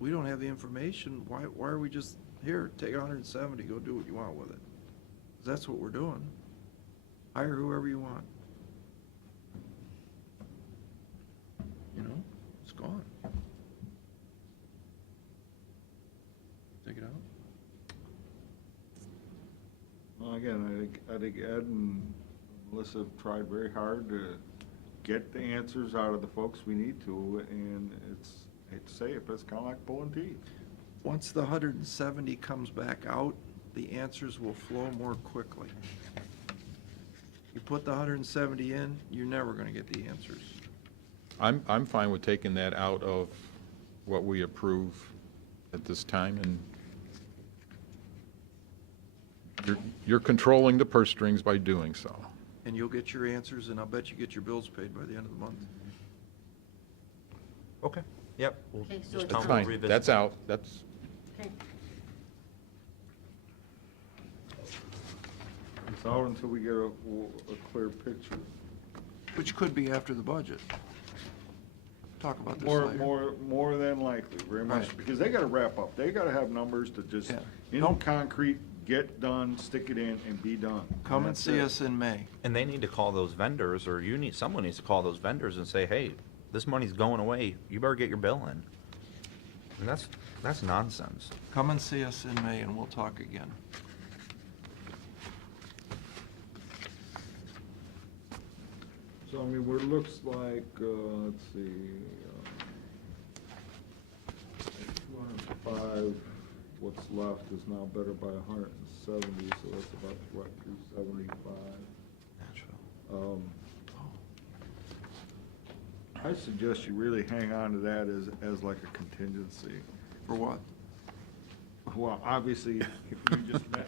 we don't have the information. Why are we just, here, take 170, go do what you want with it? 'Cause that's what we're doing. Hire whoever you want. You know, it's gone. Take it out. Well, again, I think Ed and Melissa have tried very hard to get the answers out of the folks we need to, and it's, I hate to say it, but it's kind of like pulling teeth. Once the 170 comes back out, the answers will flow more quickly. You put the 170 in, you're never gonna get the answers. I'm fine with taking that out of what we approve at this time, and you're controlling the purse strings by doing so. And you'll get your answers, and I'll bet you get your bills paid by the end of the month. Okay, yep. We'll Okay, so just it's tell That's them we'll fine, revisit that's that. out, that's, Okay, It's out until we get a clear picture. Which could be after the budget. Talk about this later. More than likely, very much, Right. because they gotta wrap up. They gotta have numbers to just, Yeah. in Don't- concrete, get done, stick it in, and be done. Come and that's see it. us in May. And they need to call those vendors, or someone needs to call those vendors and say, hey, this money's going away, you better get your bill in. And that's nonsense. Come and see us in May, and we'll talk again. So, I mean, where it looks like, let's see, 205, what's left is now better by 170, so that's about, what, 275? I suggest you really hang on to that as like a contingency. For what? Well, obviously,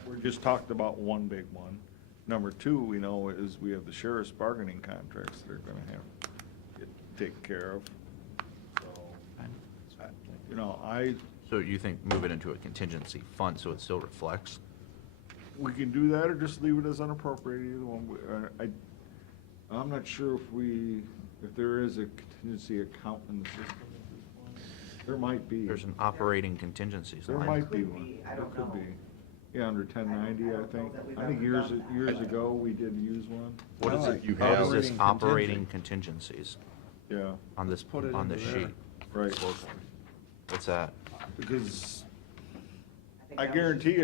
we just talked about one big one. Number two, we know is we have the sheriff's bargaining contracts that are gonna have to get taken care of. So, you know, So you think move it into a contingency fund so it still reflects? we can do that or just leave it as unappropriated, either one. I'm not sure if there is a contingency account in the system at this point. There might be. There's an operating contingencies There line. might be Could one. be, I There don't could know. be. Yeah, under 1090, I don't know think. that we've I think ever years done that. years ago, we did use one. What is it? You What is have- this operating contingencies Yeah, on this, Put it on this into there. sheet? right. What's that? Because think I that was guarantee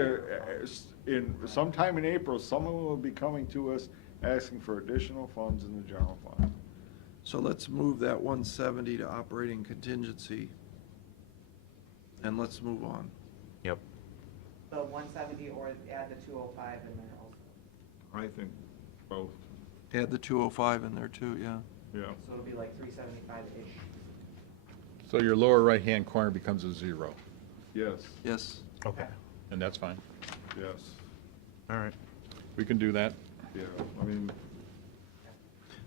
just- you, sometime in April, someone will be coming to us asking for additional funds in the general fund. So let's move that 170 to operating contingency, and let's move on. Yep. The 170 or add the 205 in there also. I think both, Add the 205 in there too, yeah. yeah. So it'll be like 375-ish. So your lower right-hand corner becomes a 0, Yes, Yes. Okay. and that's fine. yes, All right. We can do that. yeah. I mean,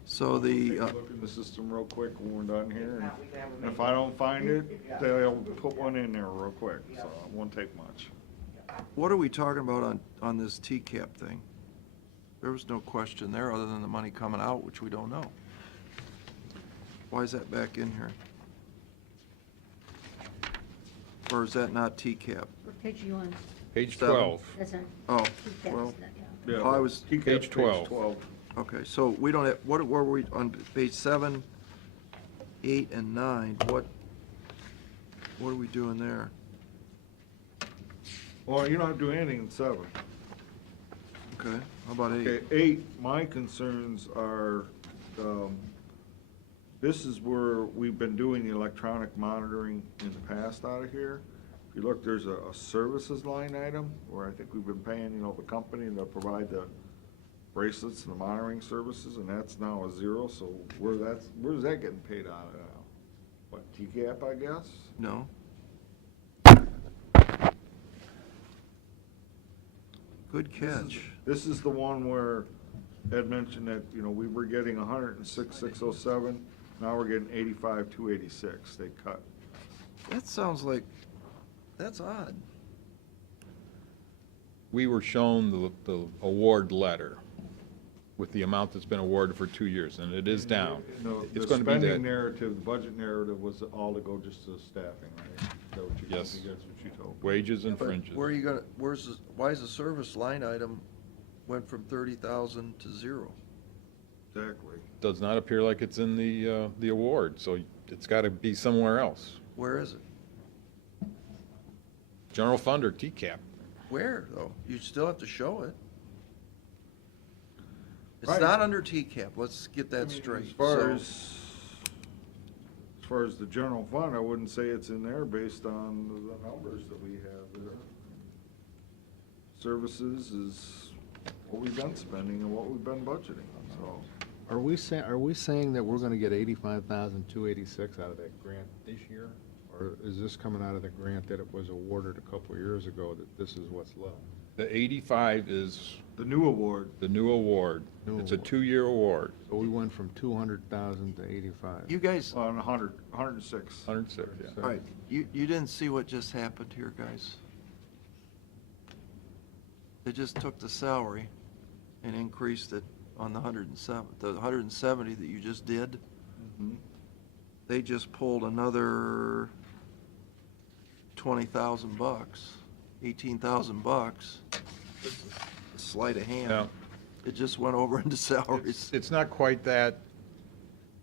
So the, take a look in the system real quick when we're done here. If and not, we can have them If make- I don't find it, they'll put one in there real quick, so it won't take much. what are we talking about on this TCAP thing? There was no question there, other than the money coming out, which we don't know. Why is that back in here? Or is that not TCAP? What page are you on? Page Seven. 12. That's not. Oh, that's well, not- yeah. Yeah, Oh, I was- TCAP's Page 12. okay, so we don't have, what were we, on page 7, 8, and 9, what are we doing there? Well, you don't have to do anything in 7. Okay, how about 8? Okay, 8, my concerns are, this is where we've been doing the electronic monitoring in the past out of here. If you look, there's a services line item where I think we've been paying, the company to provide the bracelets and the monitoring services, and that's now a 0, so where's that getting paid out of now? What, TCAP, I guess? No? Good catch. This is the one where Ed mentioned that, we were getting 106,607, now we're getting 85,286, they cut. That sounds like, that's odd. We were shown the award letter with the amount that's been awarded for 2 years, and it is down. It's The going to be spending that. narrative, the budget narrative was all to go just to staffing, right? Is that what you, Yes. that's what you told me? Wages and But fringes. where are you gonna, why is the service line item went from 30,000 to 0? Exactly. Does not appear like it's in the award, so it's got to be somewhere else. Where is it? General fund or TCAP. Where, though? You still have to show it. It's Right. not under TCAP, let's get that straight. So- As far as the general fund, I wouldn't say it's in there based on the numbers that we have there. Services is what we've been spending and what we've been budgeting, so. Are we saying that we're gonna get 85,286 out of that grant this year? Or is this coming out of the grant that it was awarded a couple of years ago, that this is what's left? The 85 is The new award, the new award. New It's a award. 2-year award, So we went from 200,000 to 85. You guys, on 106. 106, yeah. all right, you didn't see what just happened here, guys. They just took the salary and increased it on the 170 that you just did. Mhm. They just pulled another 20,000 bucks, 18,000 bucks. Sleight of Yeah. hand. It just went over into salaries. It's not quite that.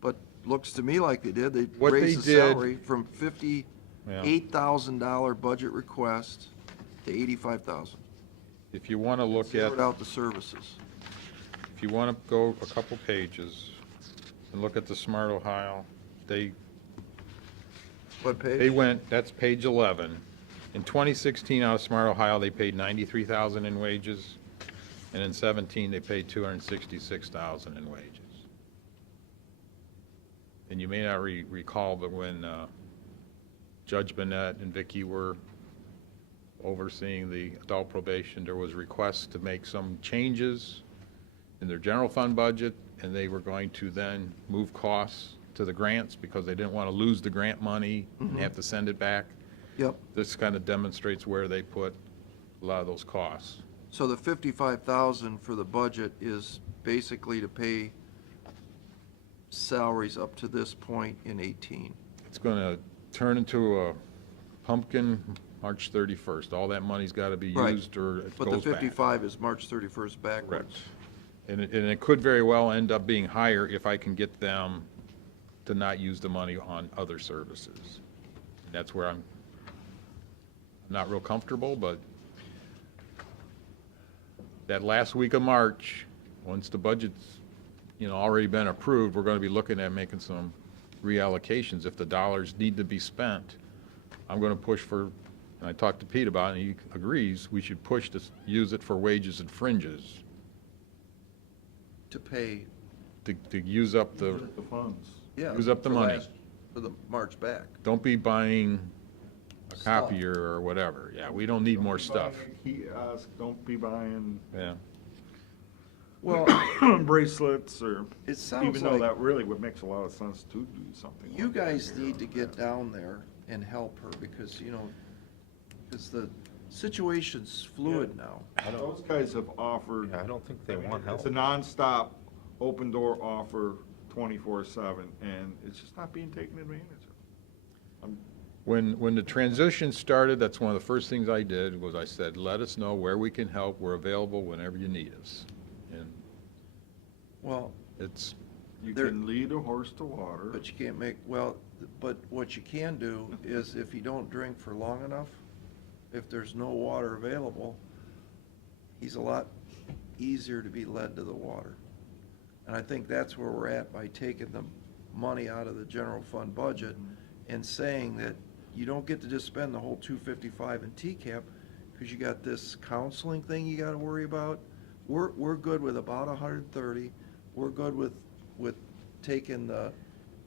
But looks to me like they did. They What they raised the did- salary from $58,000 budget request to 85,000. If you want to look at, Zeroed out the services. if you want to go a couple pages and look at the Smart Ohio, they What page? that's page 11. In 2016, out of Smart Ohio, they paid 93,000 in wages, and in 17, they paid 266,000 in wages. And you may not recall, but when Judge Bennett and Vicki were overseeing the adult probation, there was requests to make some changes in their general fund budget, and they were going to then move costs to the grants because they didn't want to lose the grant money and have to send it back. Yep. This kind of demonstrates where they put a lot of those costs. So the 55,000 for the budget is basically to pay salaries up to this point in 18. It's going to turn into a pumpkin March 31st. All that money's got to be Right. used or it But the goes back. 55 is March 31st backwards. Correct. And it could very well end up being higher if I can get them to not use the money on other services. That's where I'm not real comfortable, but that last week of March, once the budget's, already been approved, we're gonna be looking at making some reallocations. If the dollars need to be spent, I'm gonna push for, and I talked to Pete about it, and he agrees, we should push to use it for wages and fringes, To pay, to use up the, The funds. yeah. Use up the for money. For the March back. don't be buying a Stuff. copier or whatever. Yeah, we don't need more stuff. Don't be buying Yeah. Well, bracelets or, it sounds even though like that really would makes a lot of sense to do something. you like that guys here need to on get that. down there and help her because, because the situation's fluid now. Those guys have offered. Yeah, I don't think they want help. It's a nonstop, open door offer, 24/7, and it's just not being taken advantage of. When the transition started, that's one of the first things I did, was I said, let us know where we can help. We're available whenever you need us. And Well, it's, You There- can lead a horse to water. but you can't make, but what you can do is if you don't drink for long enough, if there's no water available, he's a lot easier to be led to the water. And I think that's where we're at by taking the money out of the general fund budget and saying that you don't get to just spend the whole 255 in TCAP because you got this counseling thing you gotta worry about. We're good with about 130. We're good with taking the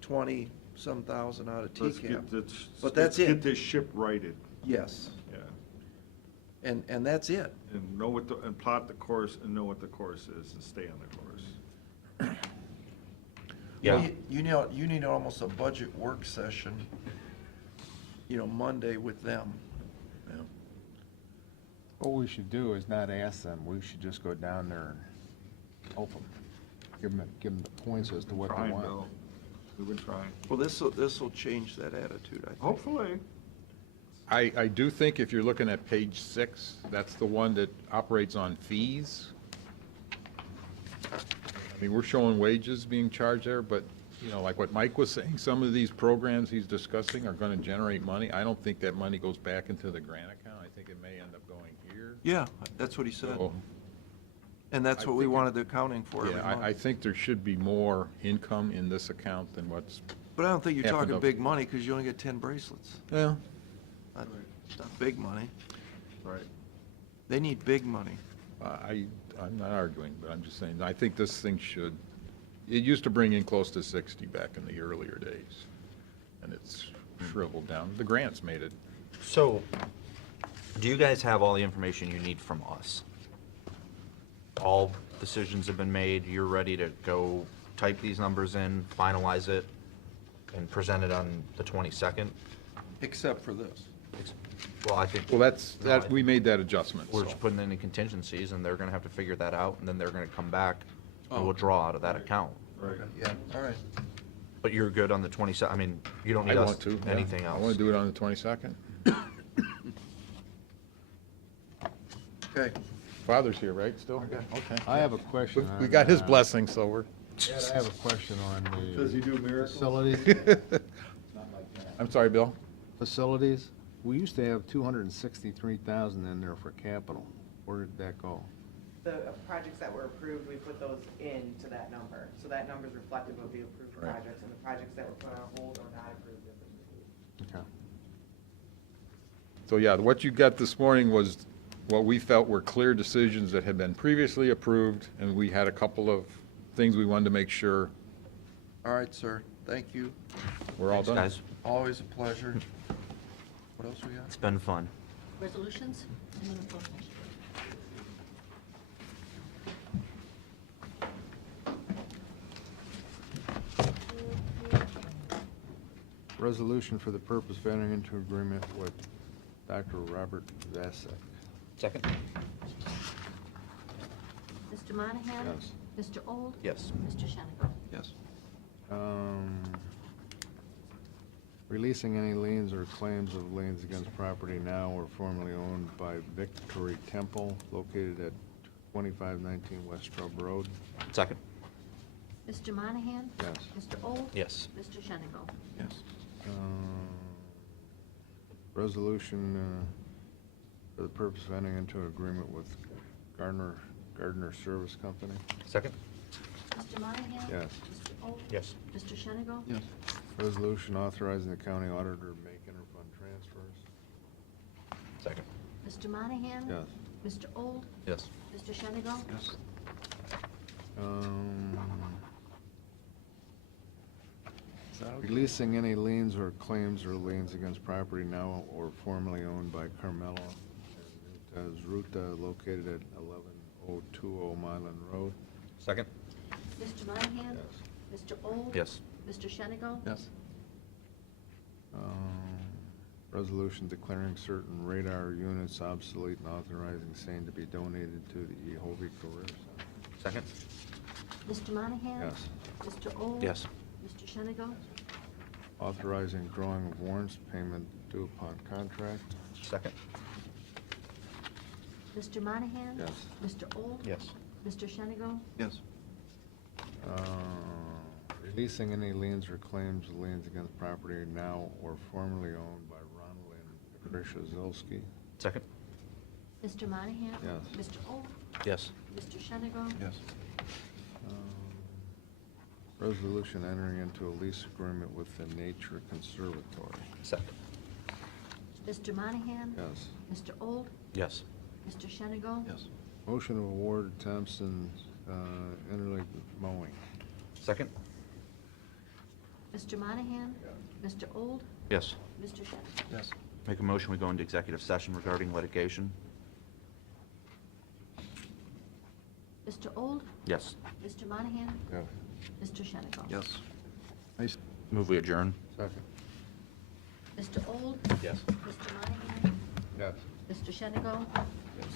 20-some thousand out of Let's TCAP. get this, But let's that's it. get this ship righted, Yes, yeah. and that's it. And know what and plot the course and know what the course is and stay on the course. Yeah. You need almost a budget work session, Monday with them. Yeah. What we should do is not ask them, we should just go down there and help them. Give them the points as to what they Trying, want. Bill. We've been trying. Well, this'll change that attitude, I think. Hopefully. I do think if you're looking at page 6, that's the one that operates on fees. I mean, we're showing wages being charged there, but, like what Mike was saying, some of these programs he's discussing are gonna generate money. I don't think that money goes back into the grant account. I think it may end up going here. Yeah, that's what he said. So, And that's I what we think it- wanted the accounting for every yeah, I month. think there should be more income in this account than what's, But I don't think you're happened talking up- big money, because you only get 10 bracelets. well, Not big money. Right. They need big money. I'm not arguing, but I'm just saying, I think this thing should, it used to bring in close to 60 back in the earlier days, and it's shriveled down. The grants made it. So, do you guys have all the information you need from us? All decisions have been made, you're ready to go type these numbers in, finalize it, and present it on the 22nd? Except for this. Well, I think. Well, we made that adjustment, We're so. just putting in the contingencies, and they're gonna have to figure that out, and then they're gonna come back, and Oh. we'll draw out of that account. Right. Yeah, all right. But you're good on the 22nd, I mean, you don't I need us, want to. yeah. anything else. I want to do it on the 22nd. Okay. Father's here, right, still? Okay. Okay. I have a question We on, got his blessing, so we're, Ed, I have a question on Does he the do miracles? facilities. I'm sorry, Bill? Facilities, we used to have 263,000 in there for capital. Where did that go? The projects that were approved, we put those into that number. So that number is reflective of the approved Right. projects, and the projects that were put on hold or not approved have been approved. Okay. So, yeah, what you got this morning was what we felt were clear decisions that had been previously approved, and we had a couple of things we wanted to make sure All right, sir. Thank you. we're all Thanks, done. guys. Always a pleasure. What else we got? It's been fun. Resolutions? I'm gonna vote. Resolution for the purpose of entering into agreement with Dr. Robert Zasek. Second? Mr. Monahan? Yes. Mr. Old? Yes. Mr. Shenneck? Yes. Releasing any liens or claims of liens against property now or formerly owned by Victory Temple located at 2519 West Trub Road. Second? Mr. Monahan? Yes. Mr. Old? Yes. Mr. Shenneck? Yes. Resolution for the purpose of entering into agreement with Gardner Gardner Service Company. Second? Mr. Monahan? Yes. Mr. Old? Yes. Mr. Shenigo? Yes. Resolution authorizing the county auditor to make interfund transfers. Second? Mr. Monahan? Yes. Mr. Old? Yes. Mr. Shenigo? Yes. Releasing any liens or claims or liens against property now or formerly owned by Carmelo as Ruta located at 11020 Mylan Road. Second? Mr. Monahan? Yes. Mr. Old? Yes. Mr. Shenigo? Yes. Resolution declaring certain radar units obsolete and authorizing same to be donated to the Ehovie Career Center. Second? Mr. Monahan? Yes. Mr. Old? Yes. Mr. Shenigo? Authorizing drawing of warrants payment due upon contract. Second? Mr. Monahan? Yes. Mr. Old? Yes. Mr. Shenigo? Yes. Releasing any liens or claims of liens against property now or formerly owned by Ronald and Patricia Zilski. Second? Mr. Monahan? Yes. Mr. Old? Yes. Mr. Shenigo? Yes. Resolution entering into a lease agreement with the Nature Conservatory. Second? Mr. Monahan? Yes. Mr. Old? Yes. Mr. Shenigo? Yes. Motion to award Thompson Interlake Mowing. Second? Mr. Monahan? Mr. Old? Yes. Mr. Shenigo? Yes. Make a motion, we go into executive session regarding litigation. Mr. Old? Yes. Mr. Monahan? Yes. Mr. Shenigo? Yes. Move we adjourn. Second. Mr. Old? Yes. Mr. Monahan? Yes. Mr. Shenigo? Yes.